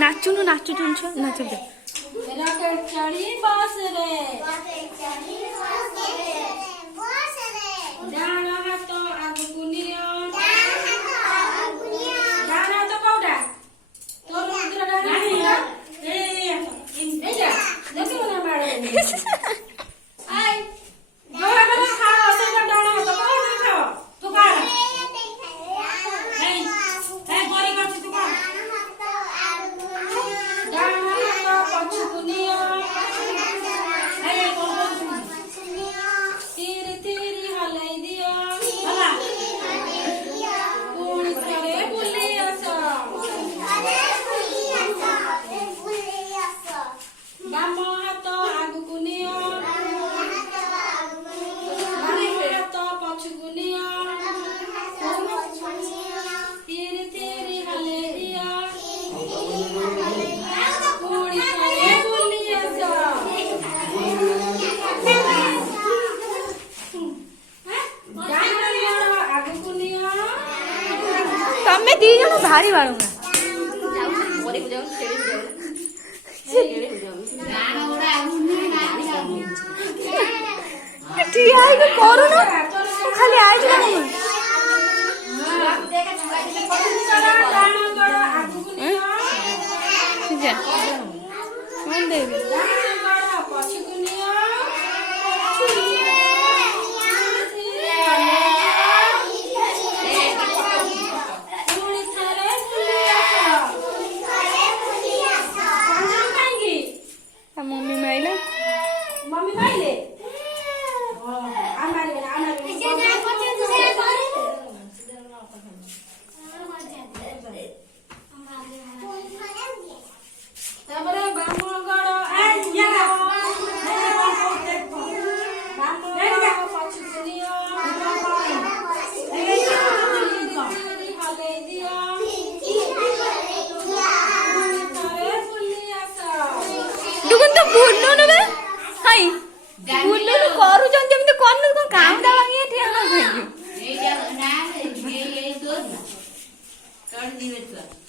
नाचुनु नाचुनु छ नाचु दे रॉकेट चढ़ी बस रे डाण हाथ आगु नियो डाण हाथ कोडा तोर रुद्र डाण ए एजा देखो ना मारे आई गोरा गोरा खाओ से डाण हाथ कोडा खाओ तू खा नहीं ए गोरी करछ तू खा डाण हाथ पछु नियो ए तीर तीर हलाई दियो हला पुणी करे बुली आसो बाम हाथ आगु नियो बाम हाथ पछु नियो तीर तीर हले दियो पुणी करे बुली आसो तमे दी जण भारी बाळुंगा ठीक है को करू ना खाली आइ जण ठीक है कौन देबे मम्मी माइला मम्मी माइले तापर बामगड़ आ या बामगड़ पछुनियो हले दियो करे बुली आसा दुगन तो बुल्लो नबे हाय बुल्लो करू जन जेमते कोन कोन काम दा लागे ठिया ना भाई